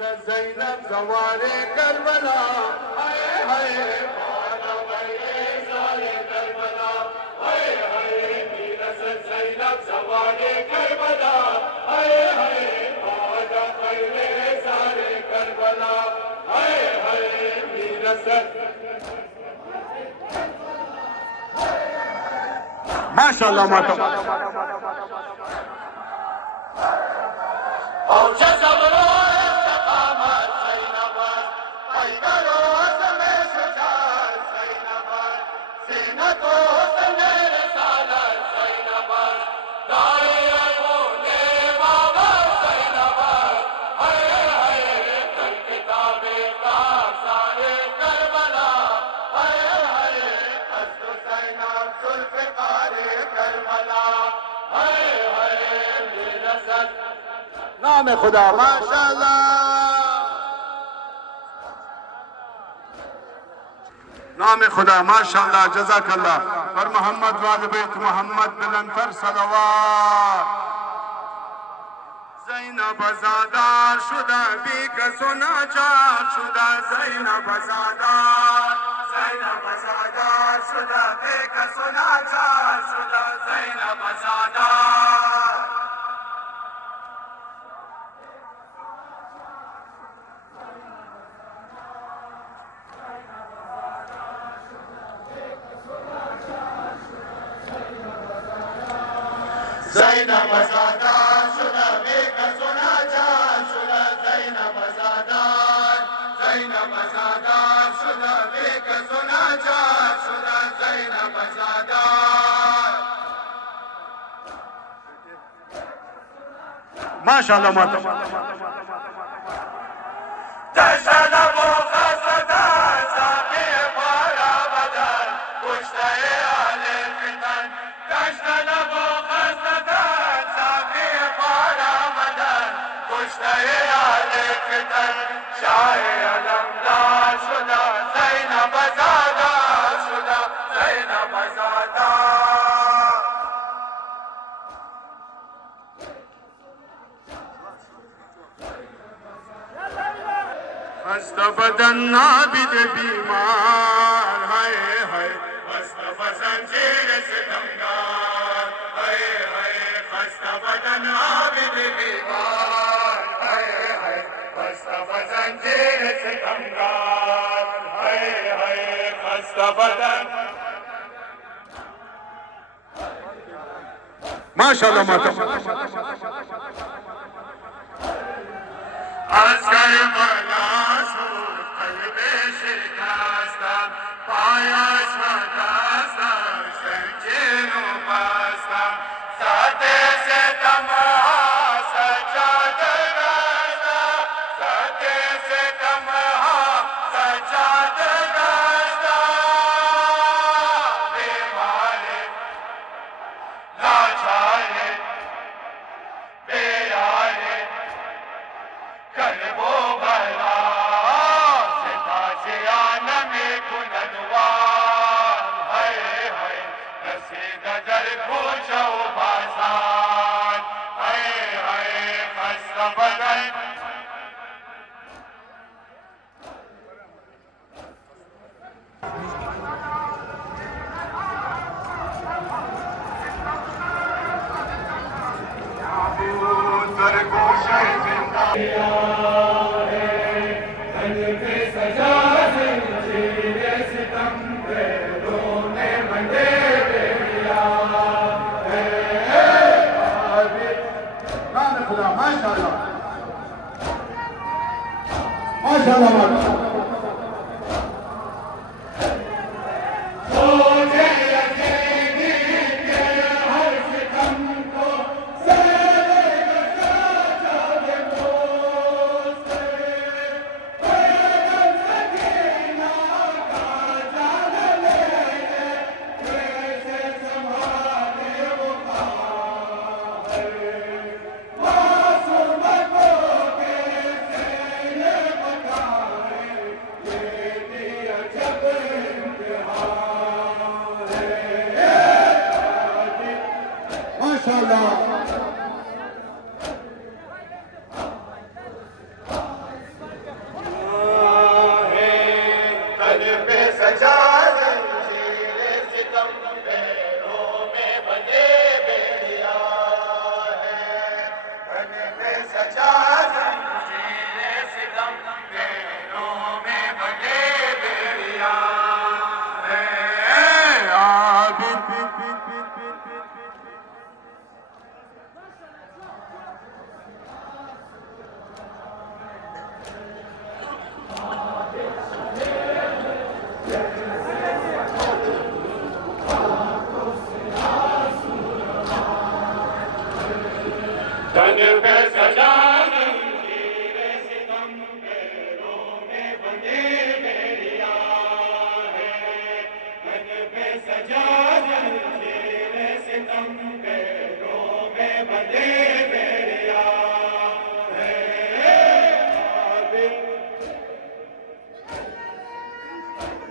Zainab ज़वारे Karbala हाय हाय मौला पहले सारे करबला हाय हाय मीरसद ज़ैनब ज़वारे करबला हाय हाय मौला पहले सारे करबला हाय हाय मीरसद माशाअल्लाह माशाअल्लाह नाम खुदा माशाअल्लाह नाम खुदा माशाअल्लाह जज़ाकल्लाह और मोहम्मद वाले बैत मोहम्मद बिलंतर सलवात ज़ैनब ज़ादार शुदा भी कसुना चार शुदा ज़ैनब ज़ादार शुदा भी कसुना चार शुदा ज़ैनब ज़ादार ज़ैनब ज़ादार शुदा बेकसुना चार शुदा ज़ैनब ज़ादार शुदा बेकसुना चार शुदा ज़ैनब ज़ादार माशाअल्लाह माशाअल्लाह हस्त बदन नाबिद बीमार हाय हाय हस्त बदन जेर से दमदार हाय हाय हस्त बदन नाबिद बीमार हाय हाय हस्त बदन जेर से दमदार हाय हाय हस्त बदन माशाअल्लाह माशाअल्लाह अस्कर मनास कल्बे शिकस्ता पायास मदास्ता संजीनो पास्ता साते से तमहा सजाद गास्ता साते से तमहा सजाद गास्ता बेमारे लाचारे बेयारे कल्बो भला सिताजियान में गुननवार हाय हाय नसी गजर पूछो बाजार हाय हाय खस्ता बदन दर गोशे जिंदा माशाअल्लाह माशाअल्लाह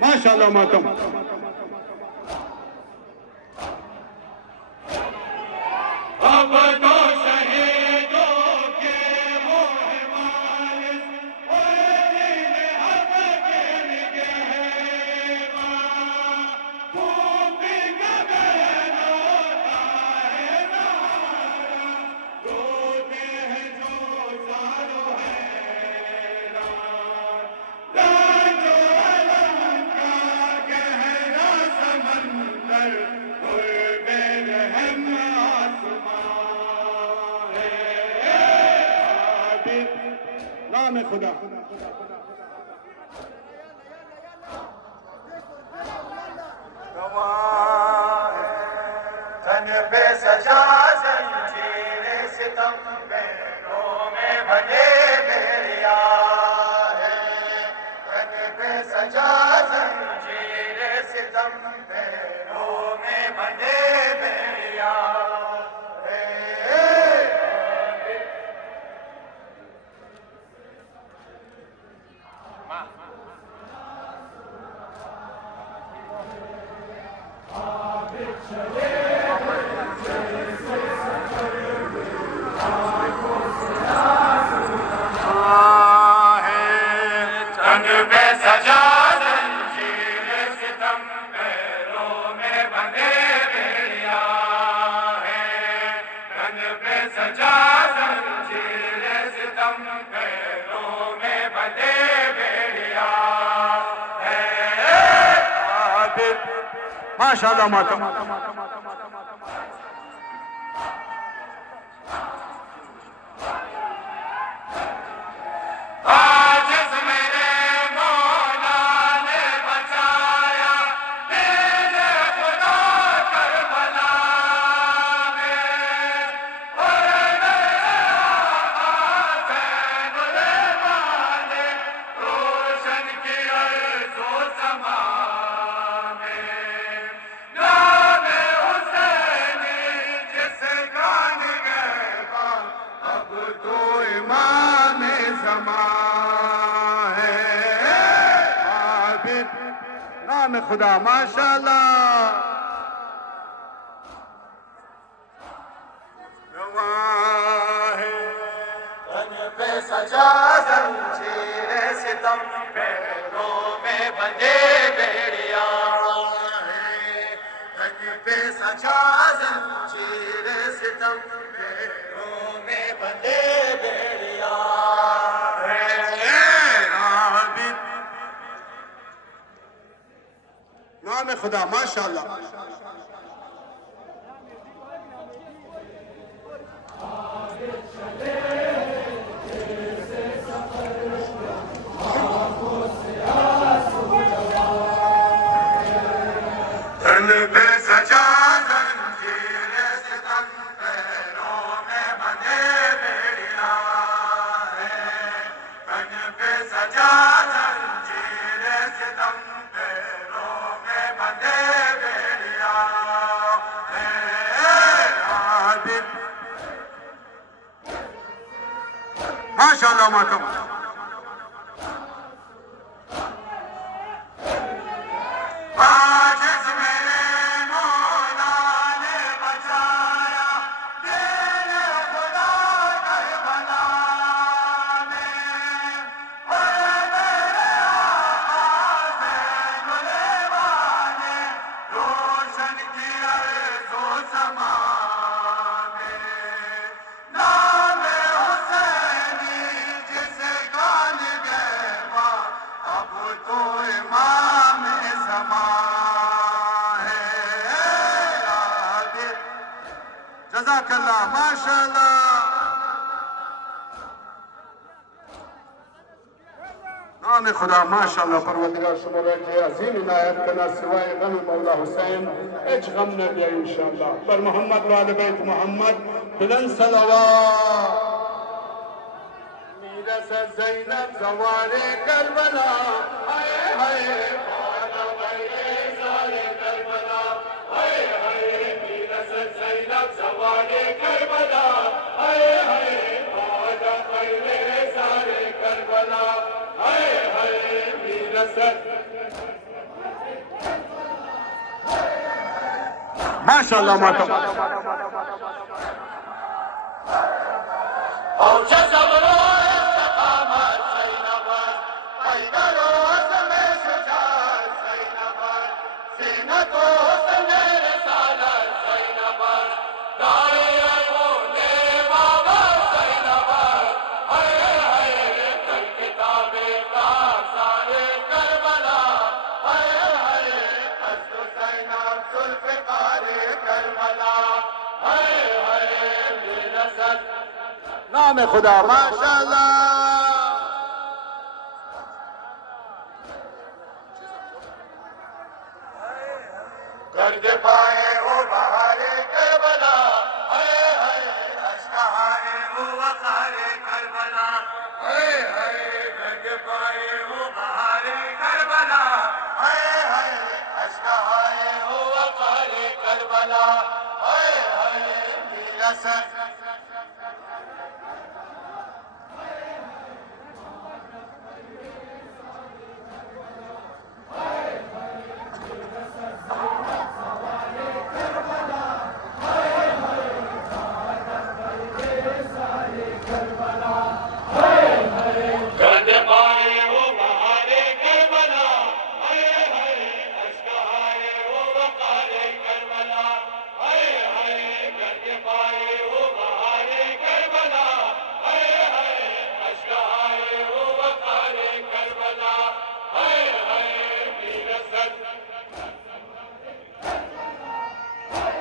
माशाल्लाह मातम। अब तो शहीदों के मोहमान हक के निगहबान खूबी का बहना है नारा रोते हैं जो सारो हैरान राजो अलम का गहरा समंदर गुर्बे रहम आसमां है आबिद नाम खुदा तन पे सजा जंजीरे सितम बैरों में बने बेरिया है तन पे सजा जंजीरे सितम बैरों में बने बेरिया है तन पे सजा जंजीर सितम पैरों में बंधे बेड़िया है तन पे सजा जंजीर सितम पैरों में बंधे बेड़िया है आबिद माशाल्लाह मातम। आजिज़ मेरे मौला ने बचाया तेरे खुदा करबला में और मेरे आका ज़ैनुल ने रोशन किया अर्ज़ो समा में नामे हुसैनी जिसका निगहबान अब तो इमाम ज़मां है आबिद नाम खुदा माशाल्लाह। गवाह है तन पे सजा जंजीर सितम पैरों में बंधे बेड़िया है तन पे सजा जंजीर सितम पैरों में बंधे बेड़िया है आबिद नाम खुदा माशाल्लाह। तन पे सजा जंजीर सितम पैरों में बंधे बेड़िया है तन पे सजा जंजीर सितम पैरों में बंधे बेड़िया है आबिद माशाल्लाह मातम। आजिज़ मेरे मौला ने बचाया तेरे खुदा करबला में और मेरे आका ज़ैनुल ने रोशन किया अर्ज़ो समा में नामे हुसैनी जिसका निगहबान अब तो इमाम ज़मां है आबिद जज़ाकल्लाह माशाल्लाह। नाम खुदा माशाल्लाह। परवरदिगार शुमा रा के अजीम इनायत करना सिवाय गम मौला हुसैन एच गम न दिया इंशाअल्लाह। पर मोहम्मद वाले बैत मोहम्मद बुलंद सलवात। मीरस ज़ैनब ज़वारे करबला हाय हाय मौला बैत सारे करबला हाय हाय मीरस ज़ैनब ज़वारे करबला हाय हाय मौला बैत सारे करबला हाय हाय मीरस माशाअल्लाह मातम नाम खुदा माशाअल्लाह गर्द पाए वो बहारे करबला, हाय हाय अश्कहाए वो वकारे करबला, हाय हाय गर्द पाए वो बहारे करबला, हाय हाय अश्कहाए वो वकारे करबला, हाय हाय मीरसर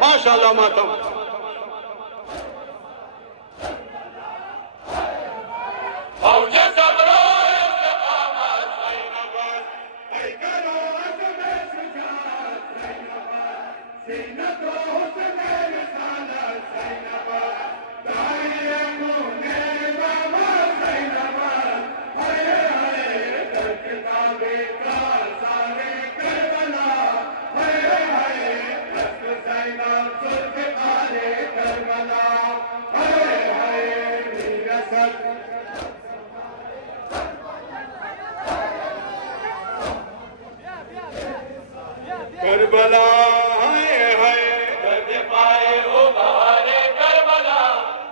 माशाअल्लाह मातम करबला हाय हाय गर्द पाए वो बहारे करबला,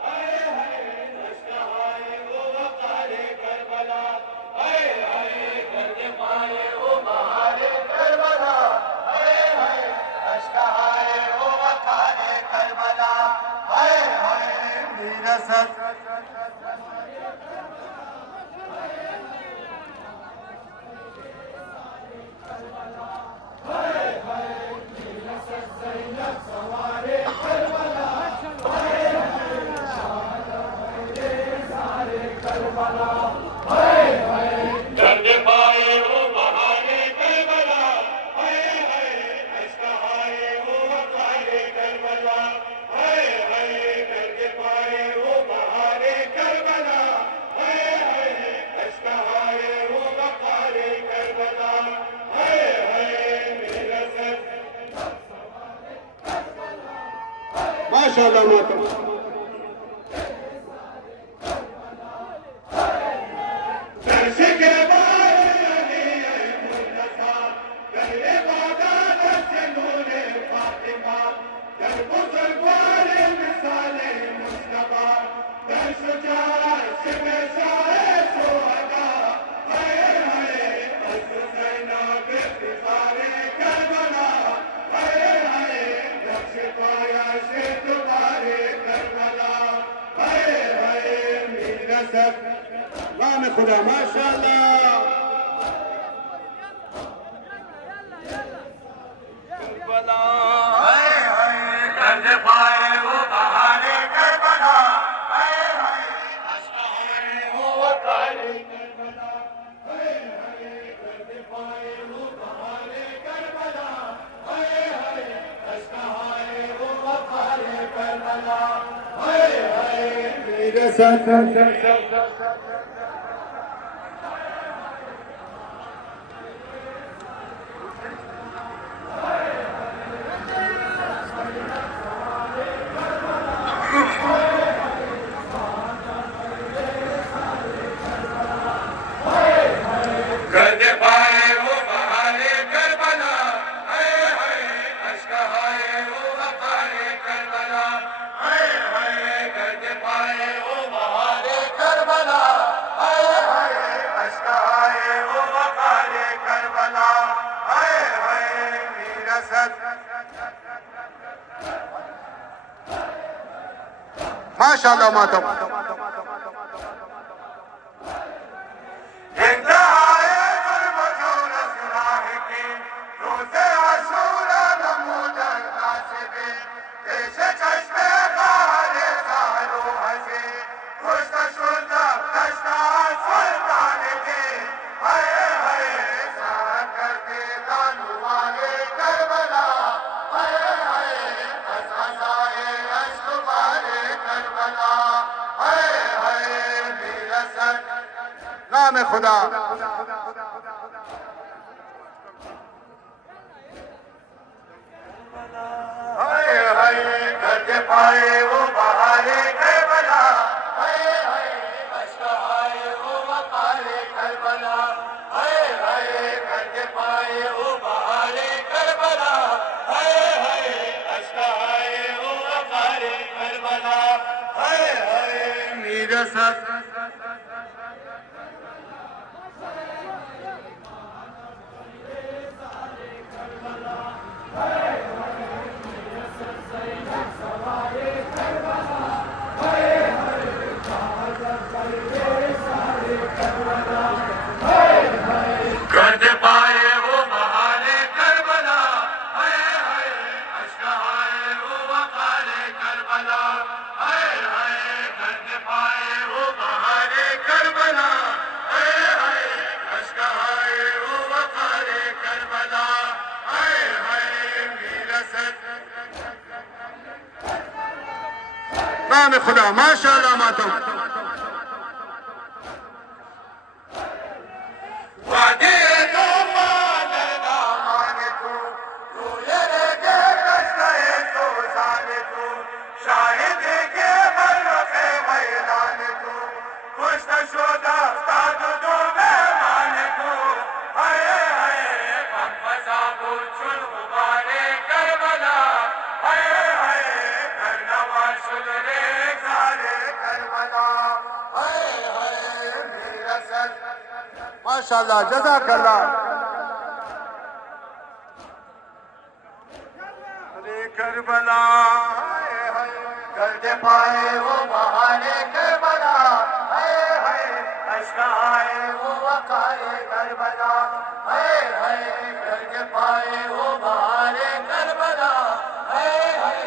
हाय हाय अश्कहाए वो वकारे करबला, हाय हाय गर्द पाए वो बहारे करबला, हाय हाय अश्कहाए वो वकारे करबला, हाय हाय मीरसत गर्द पाए वो बहारे करबला, हाय हाय अश्कहाए वो वकारे करबला, हाय हाय गर्द पाए वो बहारे करबला, हाय हाय अश्कहाए वो वकारे करबला, हाय हाय मीरसत माशाअल्लाह मातम दर्श के बारे अली मुर्तज़ा, गले बागात से नूरे फातिमा, दर बुज़ुर्गवारे मिसाले मुस्तफा, दर शुजाअत में शाए शुहदा, हाय हाय अस्र ज़ैनब इफ्तिख़ारे करबला, हाय हाय नक्श पाया से तुम्हारे करबला, हाय हाय मीरसत नाम खुदा माशाअल्लाह करबला हाय हाय गर्द पाए वो बहारे करबला, हाय हाय अश्कहाए वो वकारे करबला, हाय हाय गर्द पाए वो बहारे करबला, हाय हाय अश्कहाए वो वकारे करबला, हाय हाय मीरसत गर्द पाए वो बहारे करबला, हाय हाय अश्कहाए वो वकारे माशाअल्लाह मातम नाम खुदा करके पाए वो बहारे करबला, हाय हाय अश्क आए वो वकारे करबला, हाय हाय करके पाए वो बहारे करबला, हाय हाय अश्क आए वो वकारे करबला, हाय हाय मेरा साथ करते पाए वो बहारे करबला, हाय हाय अश्क आए वो वकारे करबला, हाय हाय करते पाए वो बहारे करबला, हाय हाय अश्क आए वो वकारे करबला, हाय हाय मेरा सर नाम खुदा माशाअल्लाह मातम वादे तो माने ना माने तू ये के कष्टे तो जाने तू शाहिद के मरफ़े मैदान तू खुश शुदा ताज तो मैं माने तू हाय हाय फसा बुचुल मुबारे करबला, हाय हाय करनवा शुदरे सारे करबला, हाय हाय मेरा सर माशाअल्लाह जज़ाकल्लाह अरे करबला, कर दे पाए वो बहाने करबला, हाय हाय अश्क आए वो वकारे करबला, हाय हाय कर दे पाए वो बहाने करबला, हाय हाय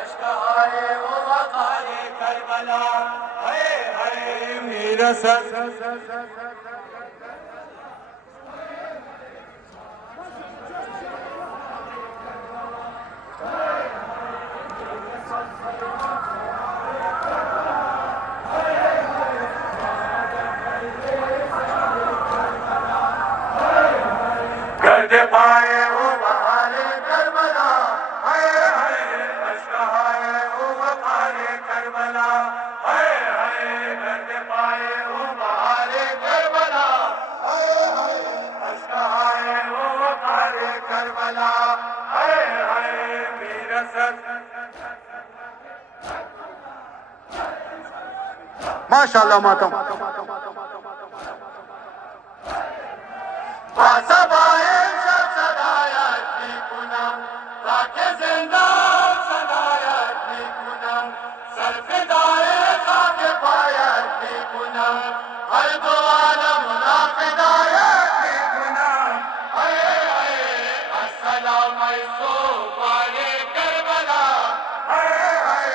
अश्क आए वो वकारे करबला, हाय हाय मेरा सर कर दे पाए वो बहारे करबला, हाय हाय अश्क आए वो वकारे करबला, हाय हाय कर दे पाए वो बहारे करबला, हाय हाय अश्क आए वो वकारे करबला, हाय हाय मेरा सर माशाअल्लाह मातम बासबाए शब सदायत की पूनम, राके जिंदा सदायत की पूनम, सरफिदाए खाके पायत की पूनम, हर दो आलम नाफिदायत की पूनम, हाय हाय अस्सलाम सो पारे करबला, हाय हाय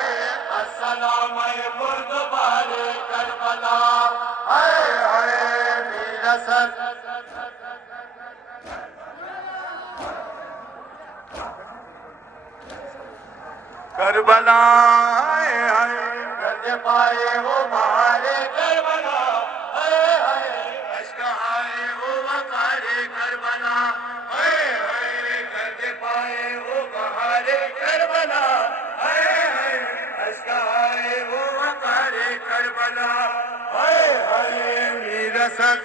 अस्सलाम बुर्द पारे करबला, हाय हाय मेरा सर करबला, हाय हाय कर दे पाए वो बहारे करबला, हाय हाय अश्क आए वो वकारे करबला, हाय हाय कर दे पाए वो बहारे करबला, हाय हाय अश्क आए वो वकारे करबला, हाय हाय मेरा सर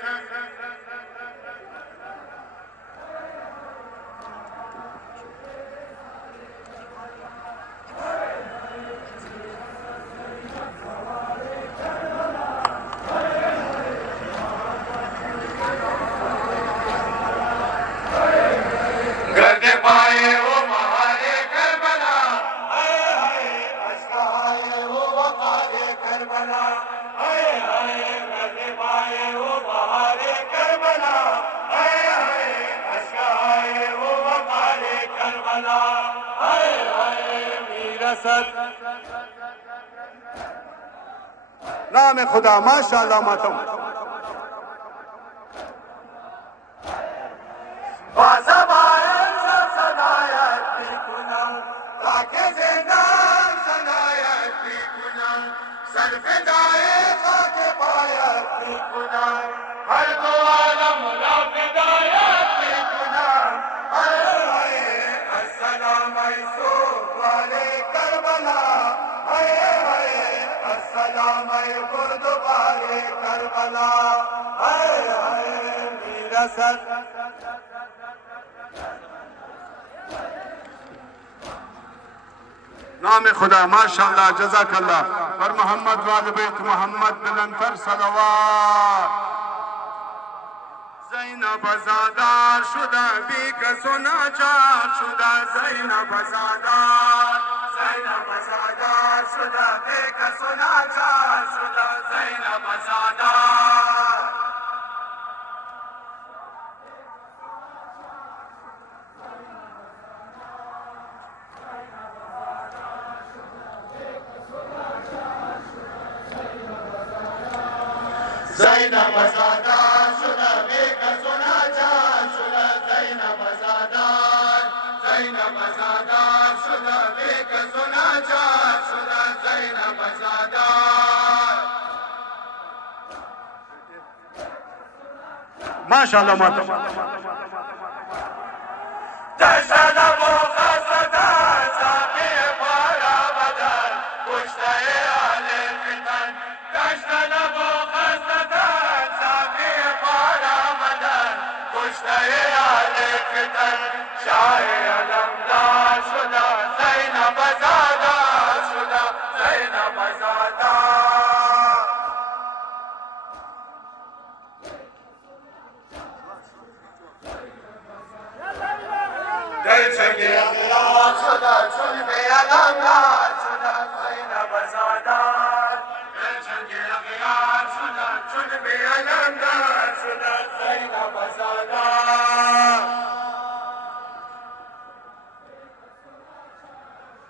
करते पाए वो बहारे करबला, हाय हाय अश्क आए वो वकारे میرسد. نام خدا ماشاءالله ماتم با زبان صدایت میکنم تا که زندان صدایت میکنم سر فدای خاک پایت میکنم هر دو عالم را فدایت میکنم السلام ای سوگوار کربلا السلام ای بردبار کربلا میرسد. نام خدا ماشاءالله جزاک الله بر محمد و آل بیت محمد بلندتر صلوات. زینب زادار شده بی کس و ناچار شده زینب زادار شده بی کس و ناچار شده زینب زادار زینب زادار شده بی کس و ناچار شده زینب زادار شده بی کس و ناچار شده زینب زادار ماشاءالله ماتم دشت و خستتر ساقی پارا بدن کشته آل فتن دشت و خستتر ساقی پارا بدن کشته آل فتن شاه علمدار شده زینب زادار شده زینب زادار دلچنگ اغیار شده چون به علمدار شده زینب زادار دلچنگ اغیار شده چون به علمدار شده زینب زادار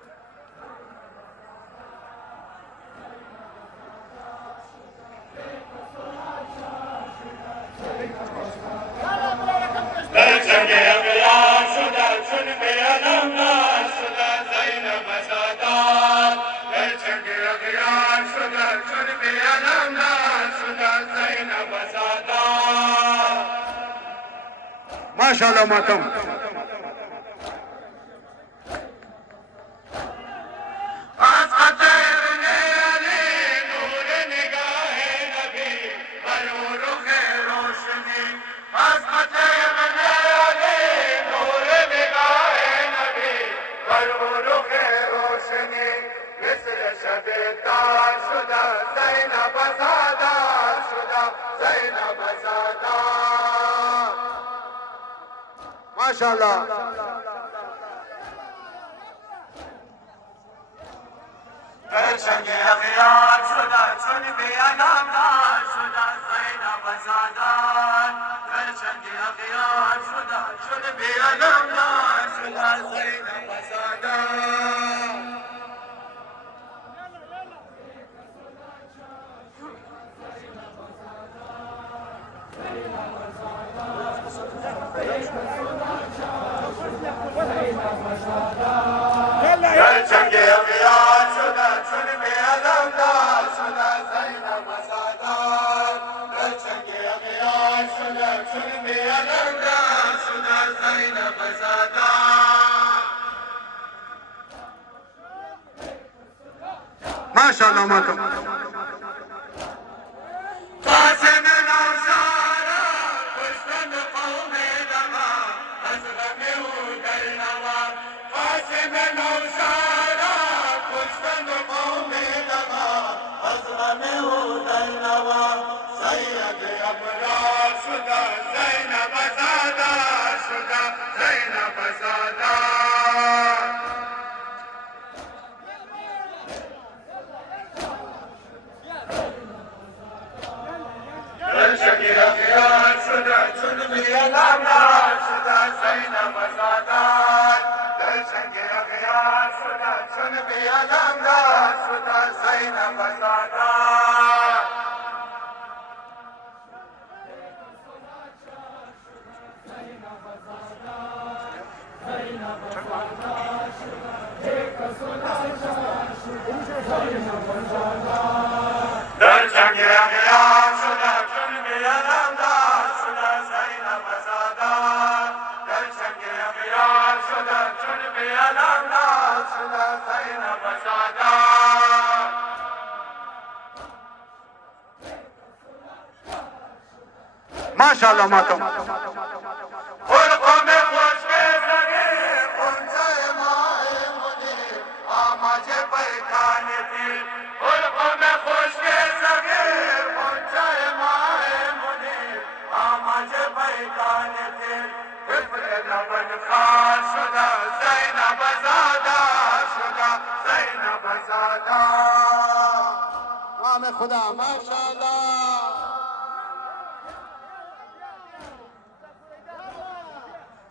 دلچنگ اغیار شده چون به علمدار شده زینب زادار دلچنگ اغیار شده چون به علمدار شده زینب زادار ماشاءالله ماتم از خطر علی نور نگاه نبی بر او رخ روشنی از خطر علی نور نگاه نبی بر او رخ روشنی مثل شب تار شده زینب زادار شده زینب زادار ماشاءالله دلچنگ اغیار شده چون به علمدار شده زینب زادار دلچنگ اغیار شده چون به علمدار شده زینب زادار دلچنگ اغیار شده چون به علمدار شده زینب زادار دلچنگ اغیار شده چون به علمدار شده زینب زادار ماشاءالله ماتم قاسم نوشارا کشتن قوم دما از غم او در نوا قاسم نوشارا کشتن قوم دما از غم او در نوا سید ابرار شده زینب زادار شده زینب زادار در جنگ اغیار شده چون بیادمدار شده زینب زادار در جنگ اغیار شده چون بیادمدار شده زینب زادار ماشاءالله ماتم خلقم خوش بزنی خونچه ماه منیر آماج پیکان دل خلقم خوش بزنی خونچه ماه منیر آماج پیکان دل طفل لبن خار شده زینب زادار شده زینب زادار نام خدا ماشاءالله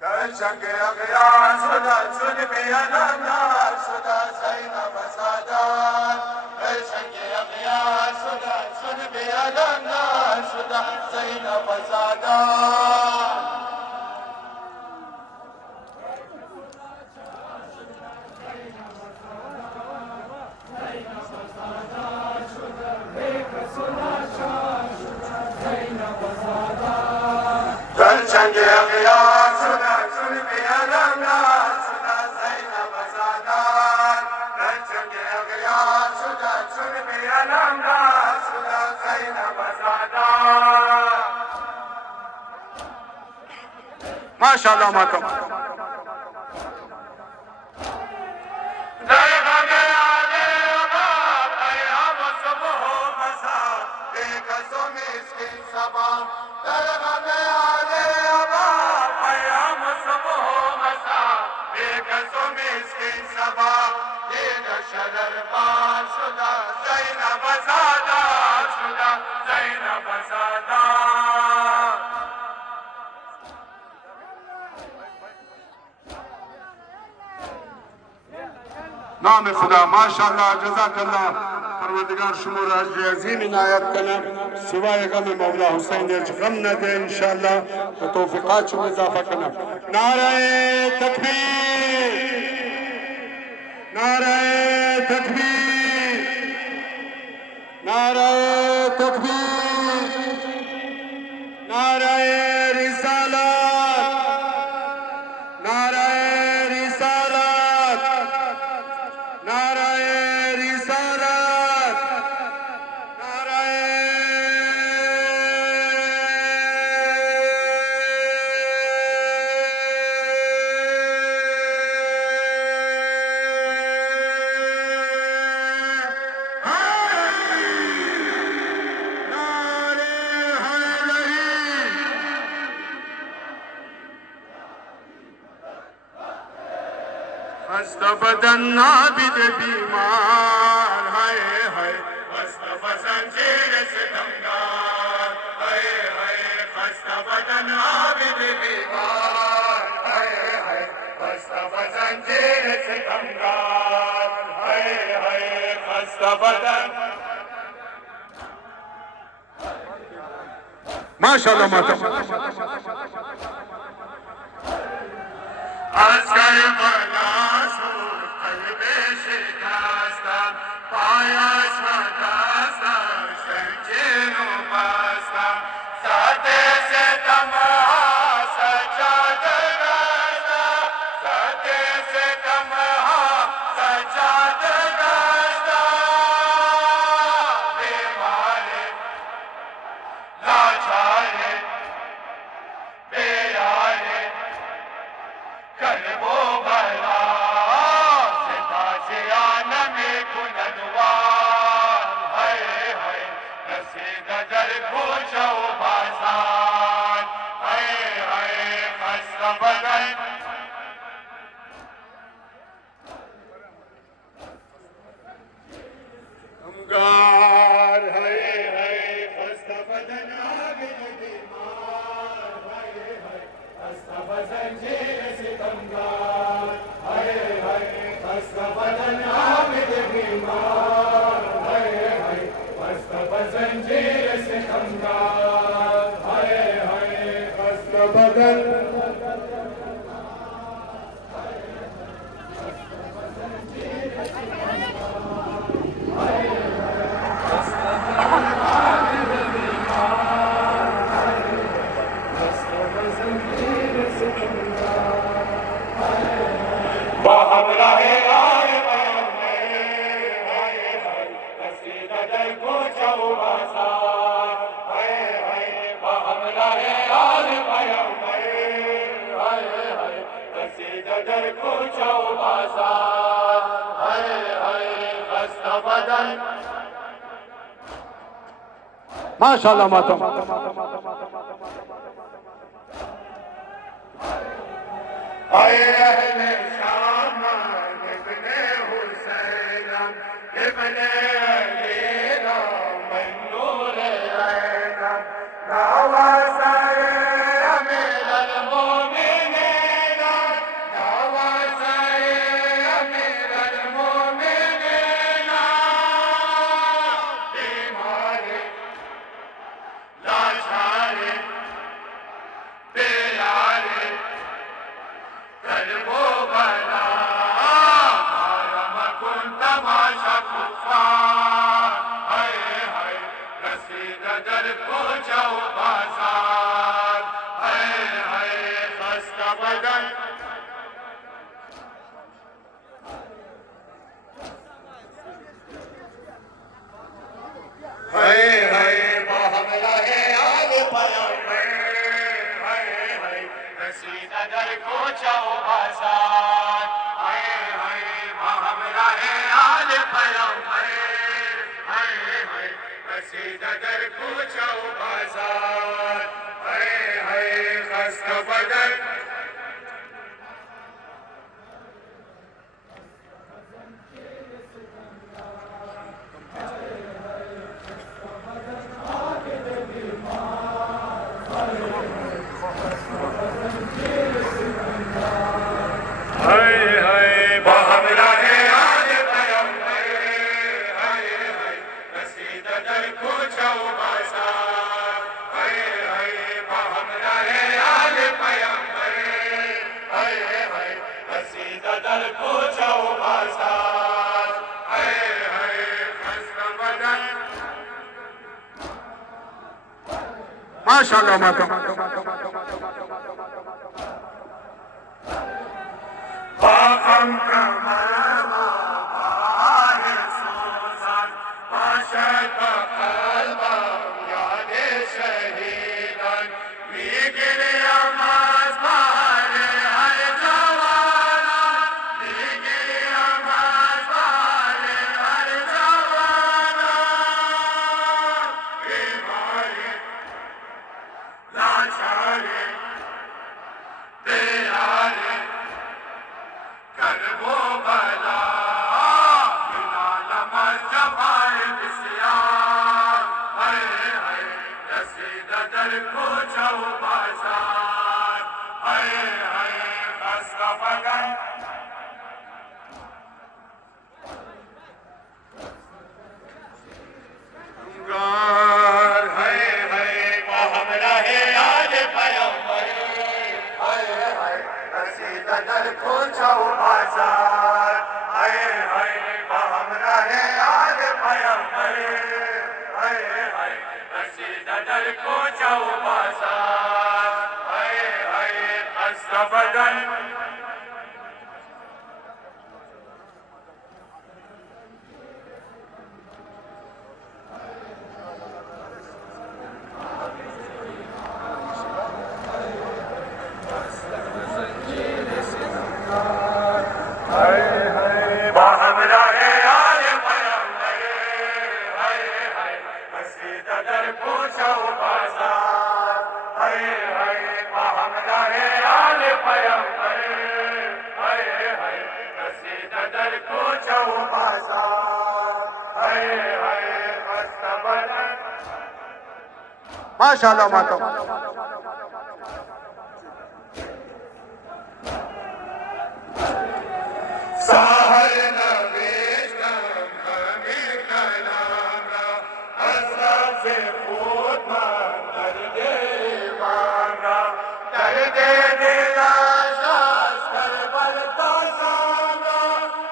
در جنگ اغیار شده چون بیادمدار شده زینب زادار در جنگ اغیار شده چون بیادمدار شده زینب زادار در جنگ اغیار شده چون بیادمدار شده زینب زادار در جنگ اغیار شده چون بیادمدار شده زینب زادار ماشاءالله ماتم در غم علی آباد ایام صبح و مسا یک از و مسکین صبا در غم علی آباد ایام صبح و مسا یک از و مسکین صبا دید شرر بار شده زینب زادار شده زینب زادار نام خدا ماشاءالله جزاک الله پروردگار شما را اجر عظیم عنایت کنه سوای غم مولا حسین هیچ غم نده انشاءالله و توفیقات شما اضافه کنه نعره تکبیر نعره تکبیر نعره تکبیر نعره رسالت نعره رسالت نعره رسالت نعره خسته بدن عابد بیمار ہے خسته بدن زیر ستمگار ہے خسته بدن عابد بیمار ہے خسته بدن زیر ستمگار ہے خسته بدن ماشاءالله ماتم از کربلا شد قلب شکستم پایش ندستم سنگین و بستم سد ستم ها سجاده گشتم سد ستم ها سجاده گشتم بیمار لاچار بیار کرب و بلا ستازیان می کند وار رسید در کوچه و بازار خسته بدن غمگار خسته بدن عابد بیمار خسته بدن زیر ستمگار خسته بدن عابد بیمار خسته بدن زیر ستمگار خسته بدن है आल पैगंबर हाय हाय रसीद दर पूछो बाजार हाय हाय खस्ता बदन माशाल्लाह मातम हाय अहले शाम इब्ने हुसैन इब्ने अली मंसूर ऐन नवासाए अमीर अल-मोमिनीन नवासाए अमीर अल-मोमिनीन बीमारे लाचारे प्यारे कल्बो बना मालम कुन तमाशा कुफार हाय हाय रसीद दर पहुंचो बाजार हाय हाय खस्ता बदन हाय हाय बाहमला है आल पैगंबर हाय हाय रसीद दर पहुंचो बाजार हाय हाय बाहमला है आल पैगंबर हाय हाय रसीद दर पहुंचो बाजार हाय हाय खस्ता बदन हाय हाय बाहमला है आल पैगंबर हाय हाय रसीद दर पूछो बाजार हाय हाय बाहमला है आल पैगंबर हाय हाय रसीद दर पूछो बाजार हाय हाय खस्ता बदन माशाल्लाह मातम बागम कमामा बाहर सोजान बाशत कल्बम यादे शहीदन लीगिर अमाज बारे हर जवाना लीगिर अमाज बारे हर जवाना बीमारी लाचारी प्यारे कल्बो बला बिना नमज जबाए बिस्यार हाय हाय रसीद दर पूछो बाजार हाय हाय खस्ता बदन गार हाय हाय बाहमला है आल पैगंबर हाय हाय रसीद दर पूछो बाजार हाय हाय बाहमला है आल पैगंबर हाय हाय रसीद दर पूछो बाजार हाय हाय खस्ता बदन हाय हाय बाहमला है आल पैगंबर हाय हाय रसीद दर पूछो बाजार हाय हाय बाहमला है आल पैगंबर हाय हाय रसीद दर पूछो बाजार हाय हाय खस्ता बदन माशाल्लाह मातम साहर नवेशम हमें कलामरा हसरत से खुद मंदर दे मांगा दर्द दिलाशास करबल का सामना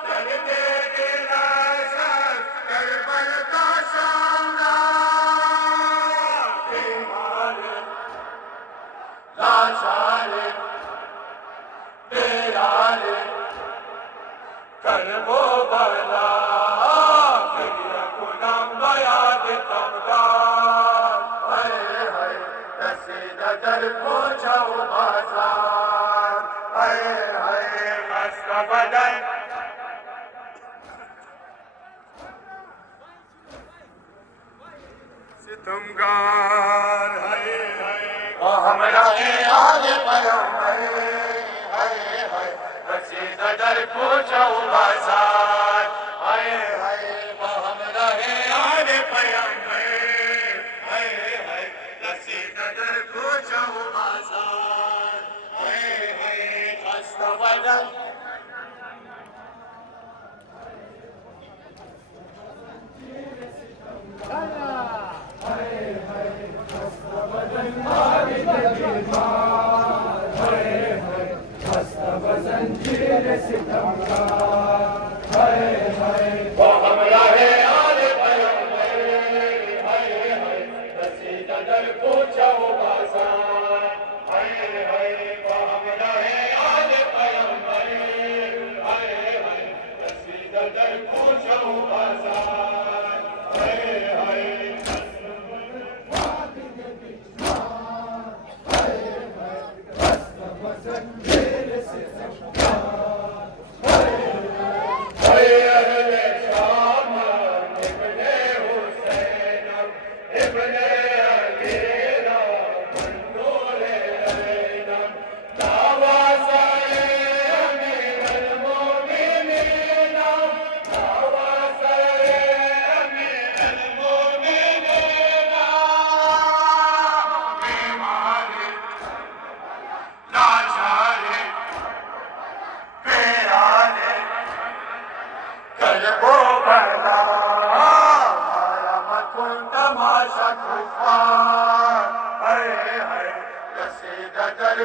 दर्द दिलाशास करबल का सामना बीमार लाचार बेयार कल्बो बला फिर गुलाम बयाद तबदार हाय हाय रसीद दर पहुंचाओ बाजार हाय हाय खस्ता बदन सितमगार हाय हाय वो हमरा है आगे पैगंबर हाय हाय कसीदा दर पहुंचाओ बाजार हाय हाय वो हमरा है आगे पैगंबर हाय हाय कसीदा दर पहुंचाओ बाजार हाय हाय खस्ता बदन वो हमरा है आले पैगंबर हाय हाय कसीदा दर पहुंचाओ बाजार हाय हाय वो हमरा है आले पैगंबर हाय हाय कसीदा दर पहुंचाओ बाजार हाय हाय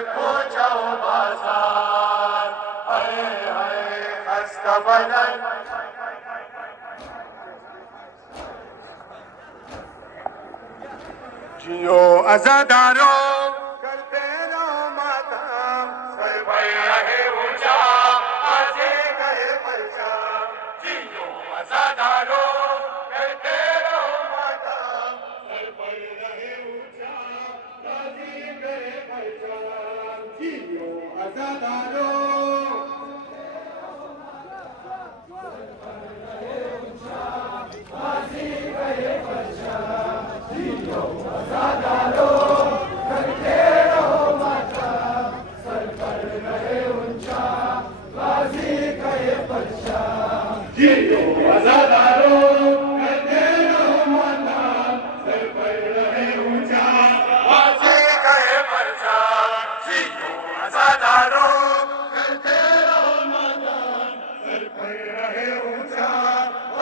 पहुंचाओ बाजार हाय हाय खस्ता बदन जियो अज़ादारो करते रहो मातम सर पर रहे ऊंचा आजे गए परचाम जियो अज़ादारो करते रहो मातम सर पर रहे ऊंचा आजे गए परचाम जियो अज़ादारो जियो अज़ादारो करते रहो मातम सर पर रहे ऊंचा आजे गए परचाम जियो अज़ादारो करते रहो मातम सर पर रहे ऊंचा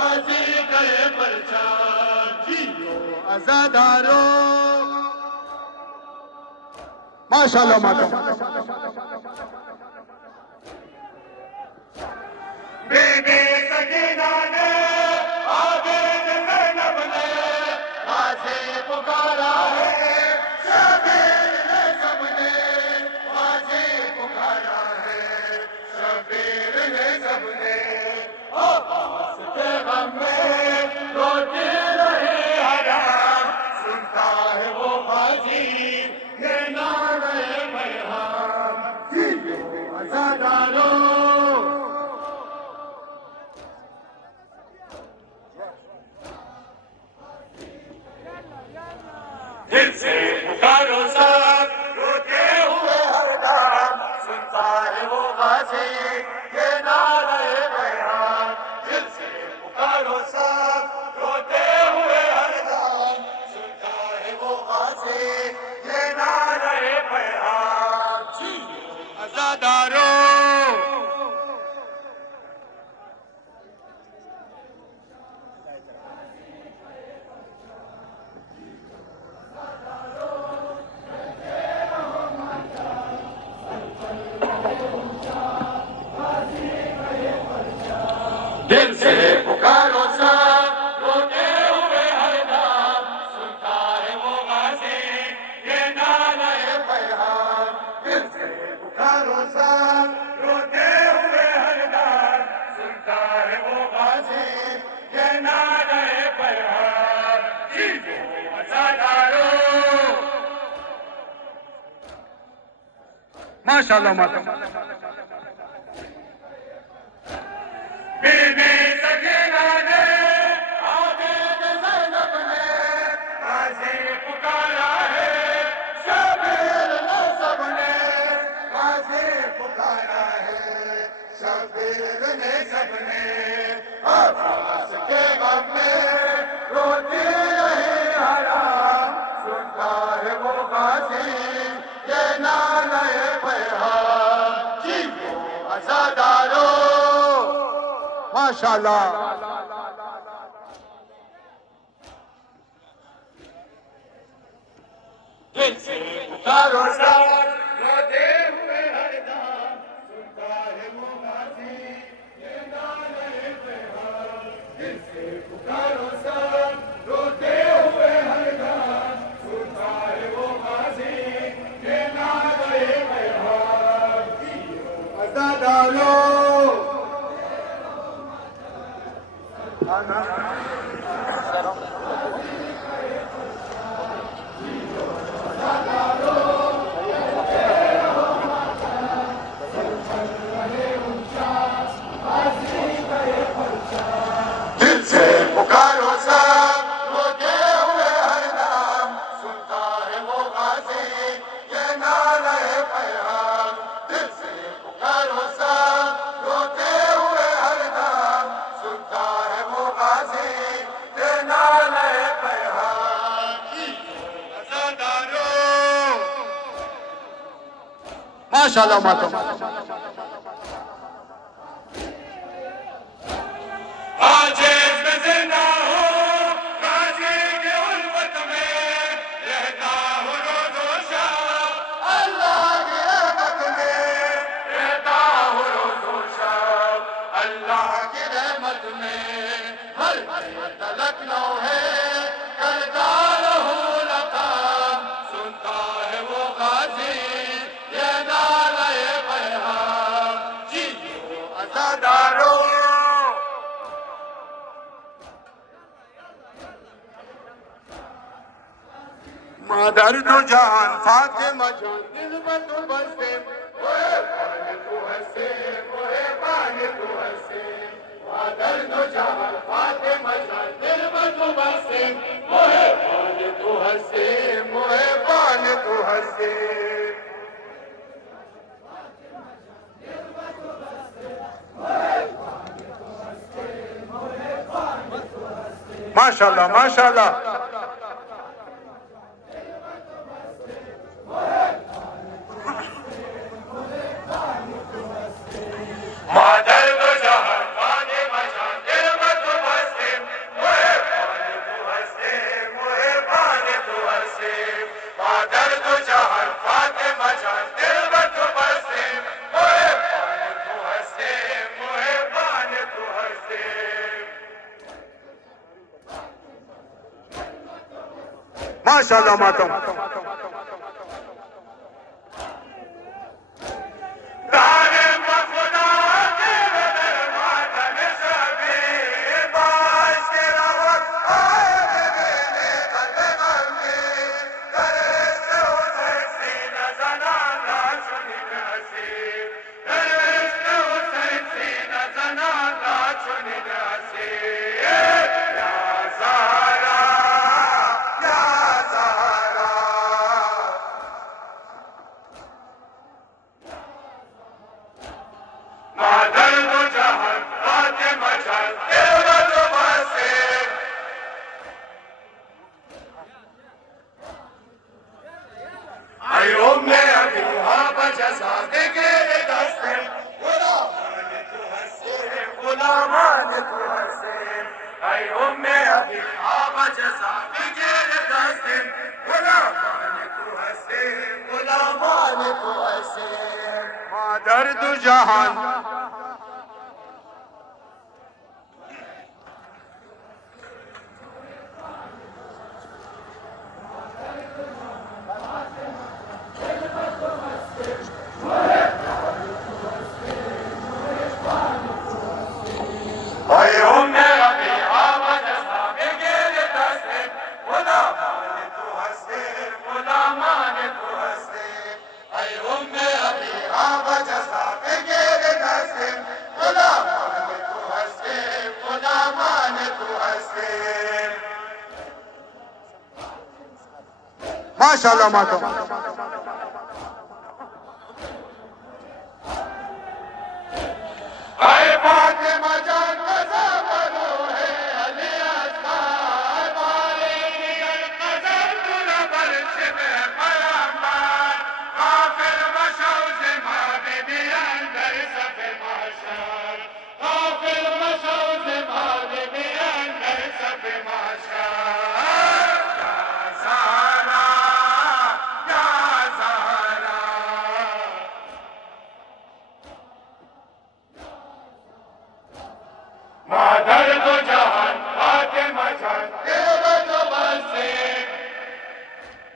आजे गए परचाम जियो अज़ादारो माशाल्लाह माता बेबी सकीना ने आगे ज़ैनब ने आजे पुकारा है शबीर ने सबने आजे पुकारा है शबीर ने सबने आवाज़ के गम में रोती रही हराम सुनता है वो हाजी ये नारे पैगाम जियो अज़ादारो दिल माशाल्लाह मातम बीबी सकीना ने आबिद ज़ैनब ने गाज़ी पुकारा है शबीर ने सबने गाज़ी पुकारा है शबीर ने सबने अब्बास के गम में रोती रही हराम सुनता है वो गाज़ी ये नाले पैगाम जियो अज़ादारो माशाल्लाह दिल से पुकारो साथ रोते हुए हरदम सुनता है वो गाज़ी ये नाले पैगाम दिल से पुकारो साथ रोते हुए हरदम सुनता है वो गाज़ी ये नाले पैगाम जियो अज़ादारो दिल से पुकारो सब रोते हुए हरदम सुनता है वो गाज़ी ये नाले पैगाम दिल से पुकारो सब रोते हुए हरदम सुनता है वो गाज़ी ये नाले पैगाम अज़ादारो माशाल्लाह मातम आज मैं जिंदा हूँ गाज़ी के उल्फत में रहता हूँ रोज़ो शब अल्लाह की रहमत में रहता हूँ रोज़ो शब अल्लाह की रहमत में हर तलक नो है करता रहूँ लताम सुनता है वो गाज़ी ये नाले पैगाम जियो अज़ादारो मादर तो जान फातिमा जान दिल में तो बसे ओए पाने तू हंसे ओए पाने तू हंसे मादर तो जान फातिमा जान दिल में तू बसे ओए पाने तू हंसे मोहे पान तू हंसे माशाल्लाह माशाल्लाह मादर तो जान फातिमा जान दिल में तू बसे ओए पाने तू हंसे ओए पाने तू हंसे मादर तो जान फातिमा जान दिल में तू बसे ओए पाने तू हंसे ओए पाने तू हंसे माशाल्लाह मातम तारे मखुदा तेरे दरबार में सभी बाश के रवक आए मेरे कदम में दरस्त हुसैन सीना ज़नाना चुनी नसीब दरस्त हुसैन सीना ज़नाना चुनी नसीब या ज़हरा या ज़हरा मादर तो जहां फातिमा जान दिल में तो बसे आई उम्मे अभी आप जैसा देखे दस्ते गुलामान तू हंसे गुलामान तू हंसे आई उम्मे अभी आप जैसा देखे दस्ते गुलामान तू हंसे गुलामान तू हंसे मादर तू जहान गुलामान तू हंसे, ऐ उम्मे अबी माशाल्लाह मातम।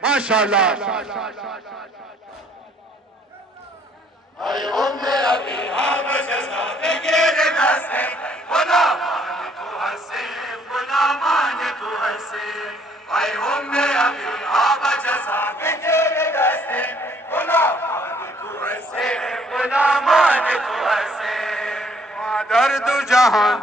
माशाल्लाह दर्द जहान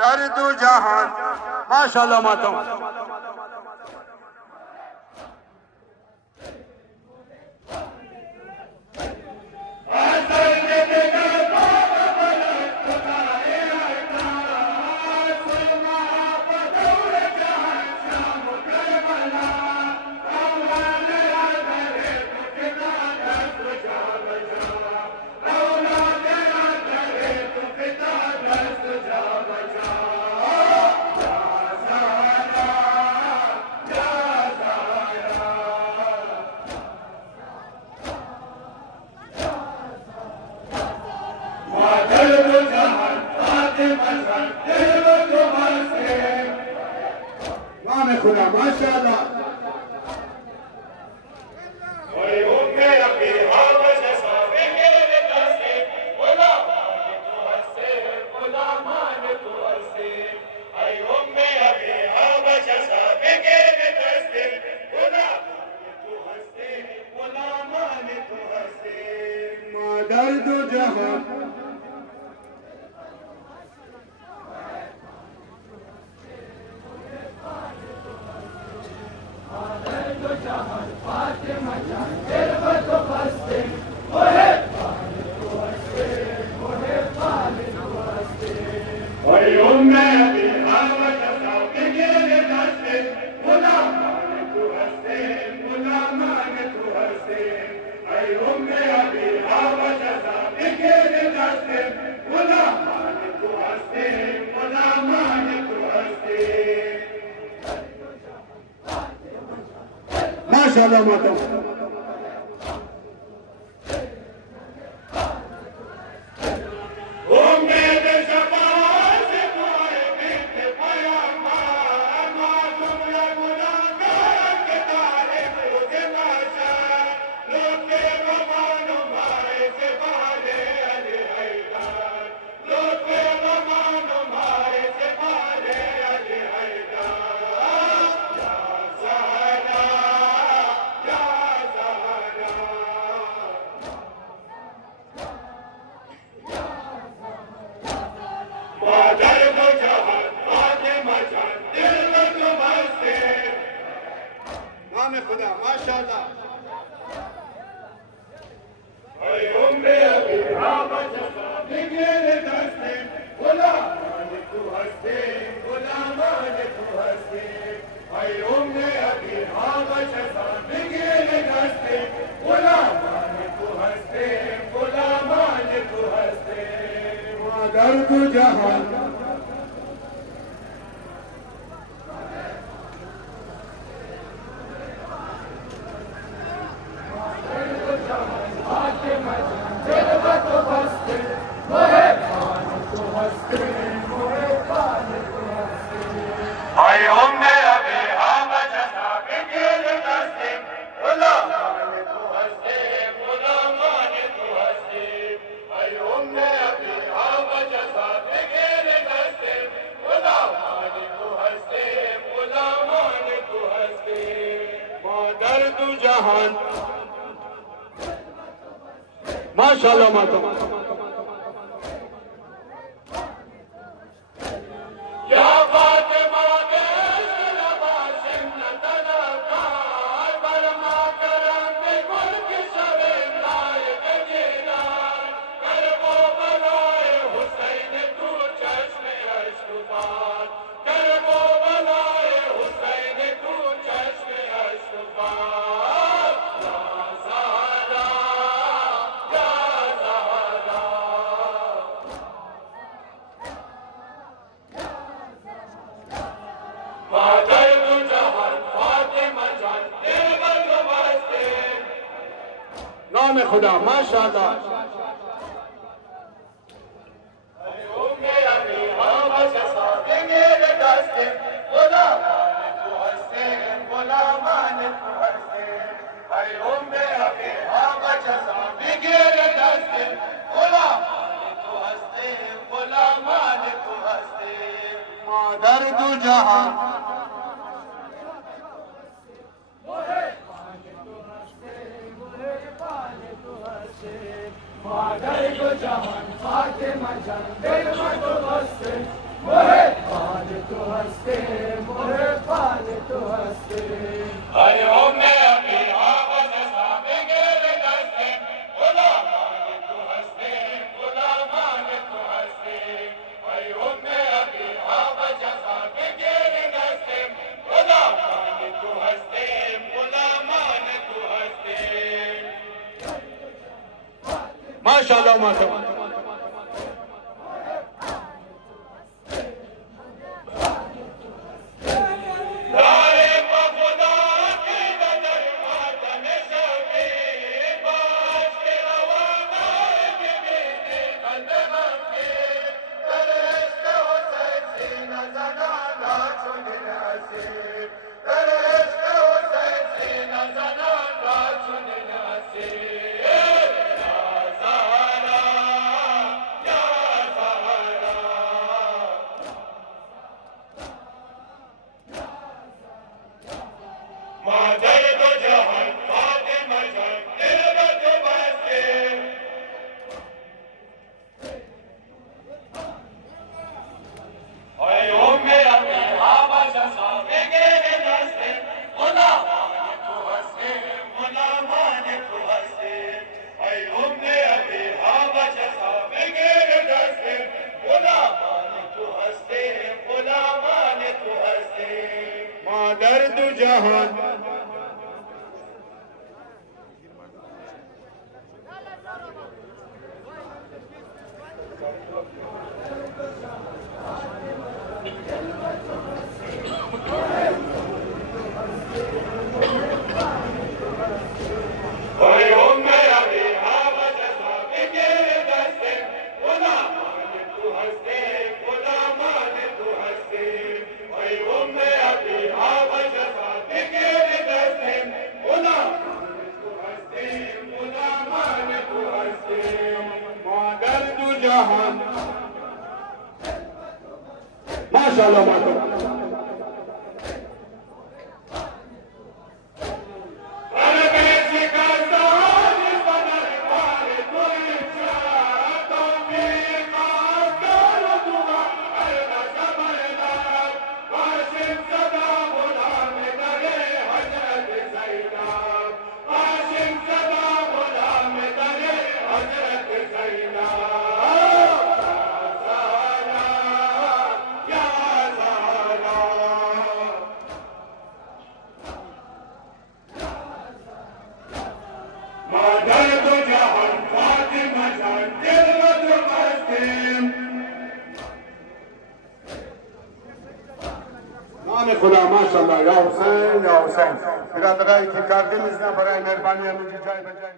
दर्द जहान माशाल्लाह मातम। खुदा माशाल्लाह दर्द जहां माशाल्लाह मातम। खुदा माशाल्लाह दर्द जहां مادر دو جهان ماشاءالله ماتم یا فاطمہ کے لباس طلبکار برما کرم کے گل کی شبِ لائق دینار کرب و بلائے حسین تو چشم اشک بار کرب و بلائے حسین تو چشم اشک بار یا زہرا یا زہرا مادر دو جہان فاطمہ جان دل بند بستے نام خدا ماشاءاللہ مادر دو جہان مادر کو جہان فاطمہ جان دل میں تو ہنستے موہے پال تو ہنستے موہے پال تو ہنستے ماشاءاللہ ماتم مادر دو جہان فاطمہ جان دل بند بستے اے ام ابیہا بششا بغیر دستے خدا مان تو ہستے غلامان تو ہستے اے ام ابیہا بششا بغیر دستے خدا مان تو ہستے غلامان تو ہستے مادر دو جہان اے ام ابیہا بششا بغیر دستے خدا مان تو ہستے غلامان تو ہستے اے ام ابیہا بششا بغیر دستے خدا مان تو ہستے غلامان تو ہستے مادر دو جہان ماشاءاللہ ماتم مادر دو جہان فاطمہ جان دل بند بستے نام خدا ماشاءالله یا حسین یا حسین برادرایی که کردیم از برای مهربانی همینجا جای به جای